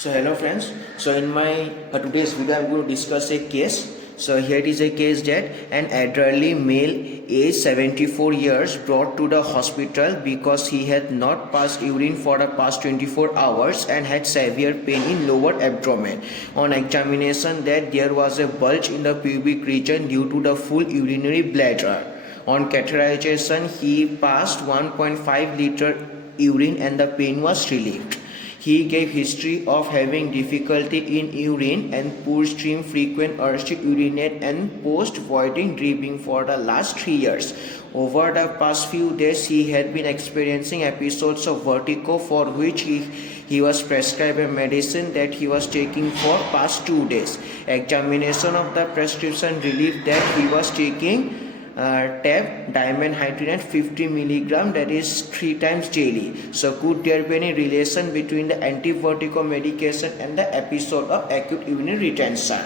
So hello friends. So in my today's video I'm going to discuss a case. So here it is a case that an elderly male aged 74 years brought to the hospital because he had not passed urine for the past 24 hours and had severe pain in lower abdomen. On examination that there was a bulge in the pubic region due to the full urinary bladder. On catheterization he passed 1.5 liter urine and the pain was relieved. He gave history of having difficulty in urine and poor stream, frequent urge to urinate and post-voiding dripping for the last 3 years. Over the past few days, he had been experiencing episodes of vertigo for which he was prescribed a medicine that he was taking for past 2 days. Examination of the prescription revealed that he was taking tab dimenhydrinate 50 milligram, that is 3 times daily. So could there be any relation between the anti-vertigo medication and the episode of acute urinary retention?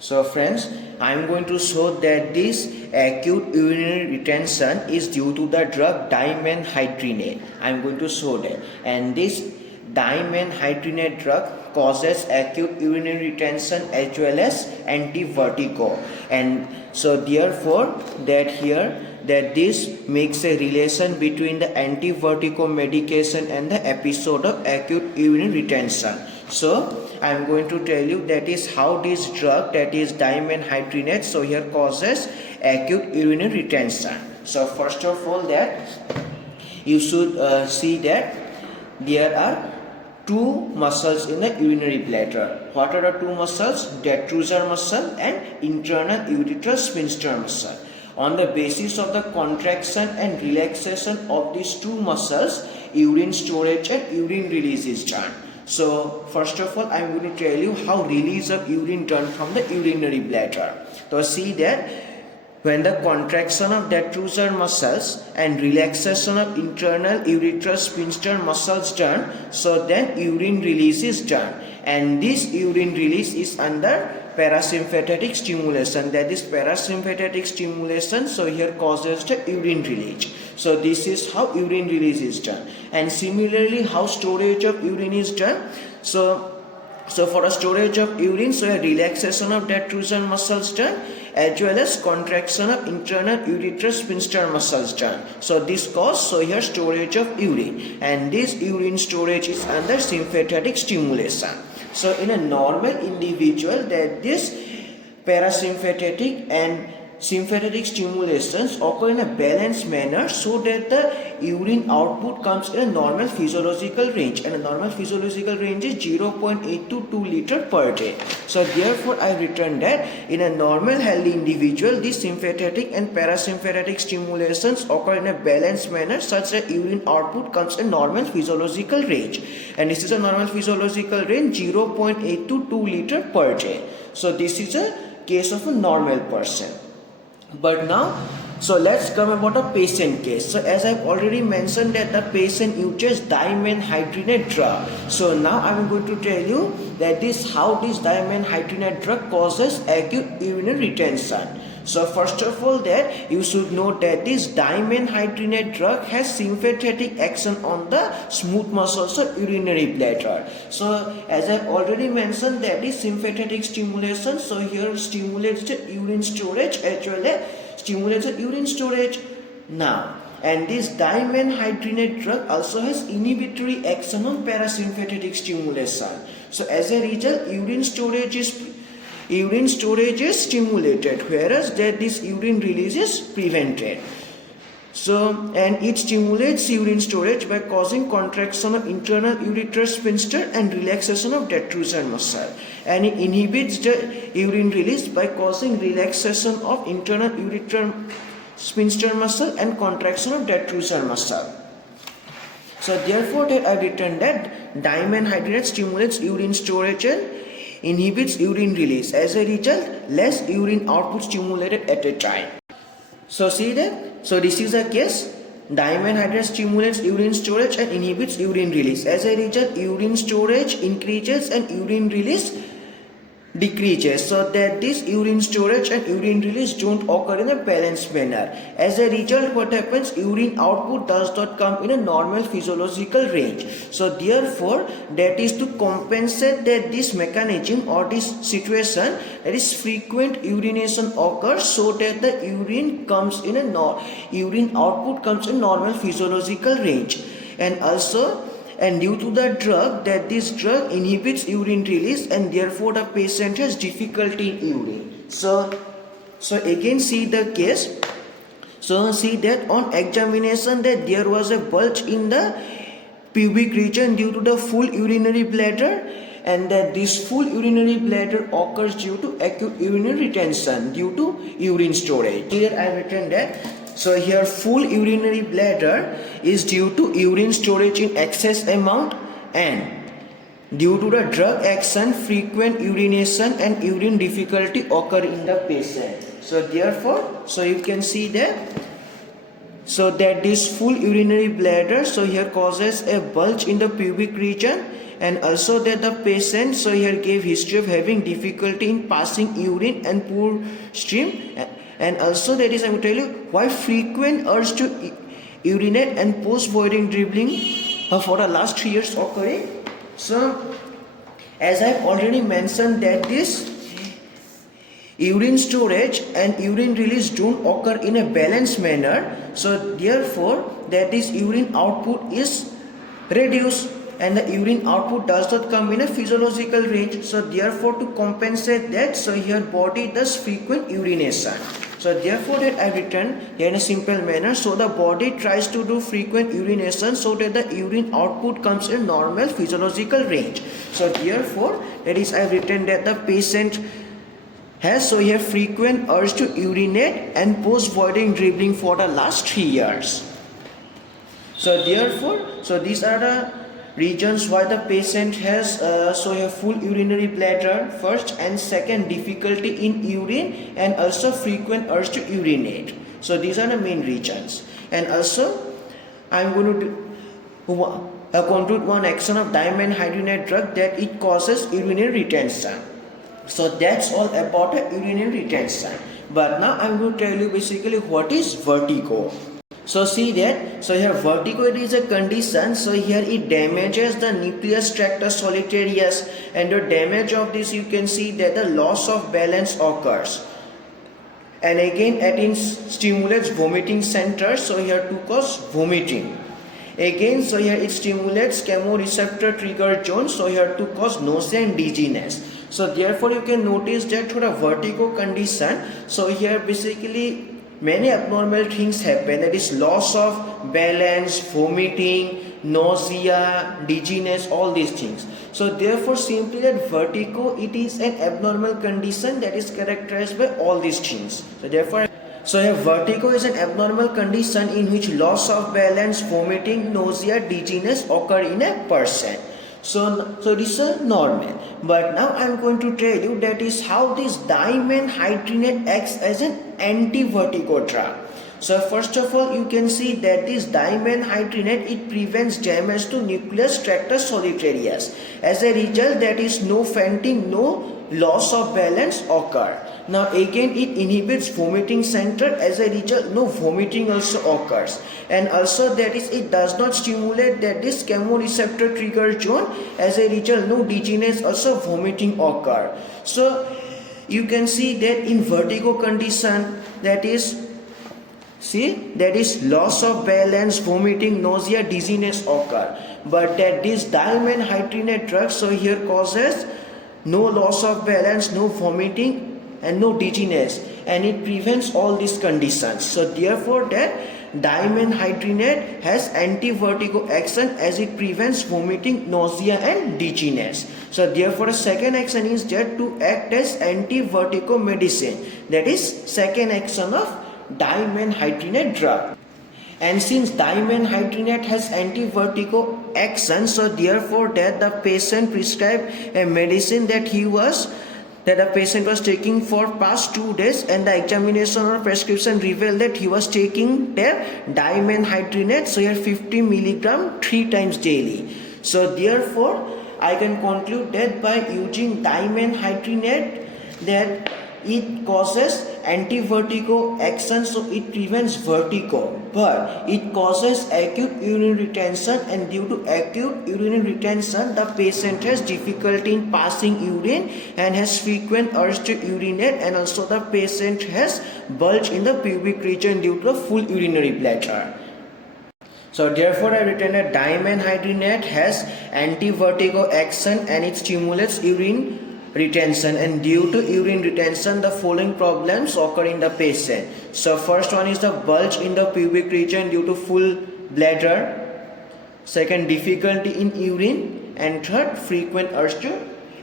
So friends, I am going to show that this acute urinary retention is due to the drug dimenhydrinate. I am going to show that, and this dimenhydrinate drug causes acute urinary retention as well as anti-vertigo, and so therefore that this makes a relation between the anti-vertigo medication and the episode of acute urinary retention. So I am going to tell you that is how this drug, that is dimenhydrinate, so here causes acute urinary retention. So first of all, that you should see that there are two muscles in the urinary bladder. What are the two muscles? Detrusor muscle and internal ureter sphincter muscle. On the basis of the contraction and relaxation of these two muscles, urine storage and urine release is done. So first of all, I am going to tell you how release of urine done from the urinary bladder. So see that when the contraction of detrusor muscles and relaxation of internal ureter sphincter muscles done, so then urine release is done, and this urine release is under parasympathetic stimulation, that is parasympathetic stimulation, so here causes the urine release. So this is how urine release is done, and similarly how storage of urine is done. So for a storage of urine, so a relaxation of detrusor muscles done as well as contraction of internal ureter sphincter muscles done. So this cause, so here storage of urine, and this urine storage is under sympathetic stimulation. So in a normal individual, that this parasympathetic and sympathetic stimulations occur in a balanced manner so that the urine output comes in a normal physiological range, and a normal physiological range is 0.8 to 2 liter per day. So therefore I return that in a normal healthy individual, these sympathetic and parasympathetic stimulations occur in a balanced manner such that urine output comes in normal physiological range, and this is a normal physiological range 0.8 to 2 liter per day. So this is a case of a normal person. But now, so let's come about a patient case. So as I've already mentioned that the patient uses dimenhydrinate drug. So now I'm going to tell you that how this dimenhydrinate drug causes acute urinary retention. So first of all, that you should know that this dimenhydrinate drug has sympathetic action on the smooth muscles of urinary bladder. So as I've already mentioned that this sympathetic stimulation, so here stimulates the urine storage as well as stimulates the urine storage. Now, and this dimenhydrinate drug also has inhibitory action on parasympathetic stimulation. So as a result, urine storage is stimulated, whereas that this urine release is prevented. So, and it stimulates urine storage by causing contraction of internal ureter sphincter and relaxation of detrusor muscle, and it inhibits the urine release by causing relaxation of internal ureter sphincter muscle and contraction of detrusor muscle. So therefore that I written that dimenhydrinate stimulates urine storage and inhibits urine release. As a result, less urine output stimulated at a time. So see that? So this is a case. Dimenhydrinate stimulates urine storage and inhibits urine release. As a result, urine storage increases and urine release decreases, so that this urine storage and urine release don't occur in a balanced manner. As a result, what happens, urine output does not come in a normal physiological range. So therefore, that is to compensate that this mechanism or this situation, that is frequent urination occurs, so that the urine comes in a urine output comes in normal physiological range. And also, and due to the drug, that this drug inhibits urine release, and therefore the patient has difficulty in urine. So again see the case. So see that on examination that there was a bulge in the pubic region due to the full urinary bladder, and that this full urinary bladder occurs due to acute urinary retention due to urine storage. Here I have written that. So here full urinary bladder is due to urine storage in excess amount, and due to the drug action, frequent urination and urine difficulty occur in the patient. So therefore, so you can see that, so that this full urinary bladder, so here causes a bulge in the pubic region, and also that the patient, so here gave history of having difficulty in passing urine and poor stream. And also that is, I will tell you why frequent urge to urinate and post-voiding dribbling for the last 3 years occurring. So as I have already mentioned that this urine storage and urine release don't occur in a balanced manner. So therefore that this urine output is reduced, and the urine output does not come in a physiological range. So therefore to compensate that, so here body does frequent urination. So therefore that I written here in a simple manner. So the body tries to do frequent urination so that the urine output comes in normal physiological range. So therefore that is I have written that the patient has, so here, frequent urge to urinate and post-voiding dribbling for the last 3 years. So therefore, so these are the reasons why the patient has so a full urinary bladder first, and second, difficulty in urine, and also frequent urge to urinate. So these are the main reasons. And also I am going to conclude one action of dimenhydrinate drug, that it causes urinary retention. So that's all about urinary retention. But now I am going to tell you basically what is vertigo. So see that, so here vertigo, it is a condition, so here it damages the nucleus tractus solitarius, and the damage of this, you can see that the loss of balance occurs. And again it stimulates vomiting center, so here to cause vomiting. Again, so here it stimulates chemoreceptor trigger zone, so here to cause nausea and dizziness. So therefore you can notice that for a vertigo condition, so here basically many abnormal things happen, that is loss of balance, vomiting, nausea, dizziness, all these things. So therefore simply that vertigo, it is an abnormal condition that is characterized by all these things. So therefore, so here vertigo is an abnormal condition in which loss of balance, vomiting, nausea, dizziness occur in a person. So this is normal. But now I am going to tell you that is how this dimenhydrinate acts as an anti-vertigo drug. So first of all, you can see that this dimenhydrinate, it prevents damage to nucleus tractus solitarius. As a result, that is no fainting, no loss of balance occur. Now again it inhibits vomiting center, as a result no vomiting also occurs. And also that is it does not stimulate that this chemoreceptor trigger zone, as a result no dizziness, also vomiting occur. So you can see that in vertigo condition, that is loss of balance, vomiting, nausea, dizziness occur. But that this dimenhydrinate drug, so here causes no loss of balance, no vomiting and no dizziness, and it prevents all these conditions. So therefore that dimenhydrinate has anti-vertigo action, as it prevents vomiting, nausea and dizziness. So therefore the second action is that to act as anti-vertigo medicine, that is second action of dimenhydrinate drug. And since dimenhydrinate has anti-vertigo action, so therefore that the patient prescribed a medicine that the patient was taking for past 2 days, and the examination or prescription revealed that he was taking their dimenhydrinate, so here 50 milligram 3 times daily. So therefore I can conclude that by using dimenhydrinate, that it causes anti-vertigo action, so it prevents vertigo, but it causes acute urinary retention, and due to acute urinary retention, the patient has difficulty in passing urine and has frequent urge to urinate, and also the patient has bulge in the pubic region due to a full urinary bladder. So therefore I written that dimenhydrinate has anti-vertigo action and it stimulates urine retention, and due to urine retention the following problems occur in the patient. So first one is the bulge in the pubic region due to full bladder, second difficulty in urine, and third frequent urge to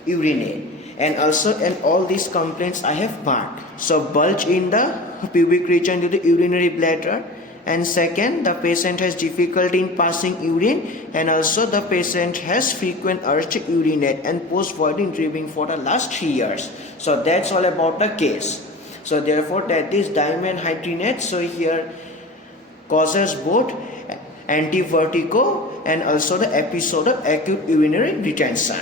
urinate. And also, and all these complaints I have marked. So bulge in the pubic region due to urinary bladder, and second, the patient has difficulty in passing urine, and also the patient has frequent urge to urinate and post-voiding dripping for the last 3 years. So that's all about the case. So therefore that is dimenhydrinate. So here causes both anti-vertigo and also the episode of acute urinary retention.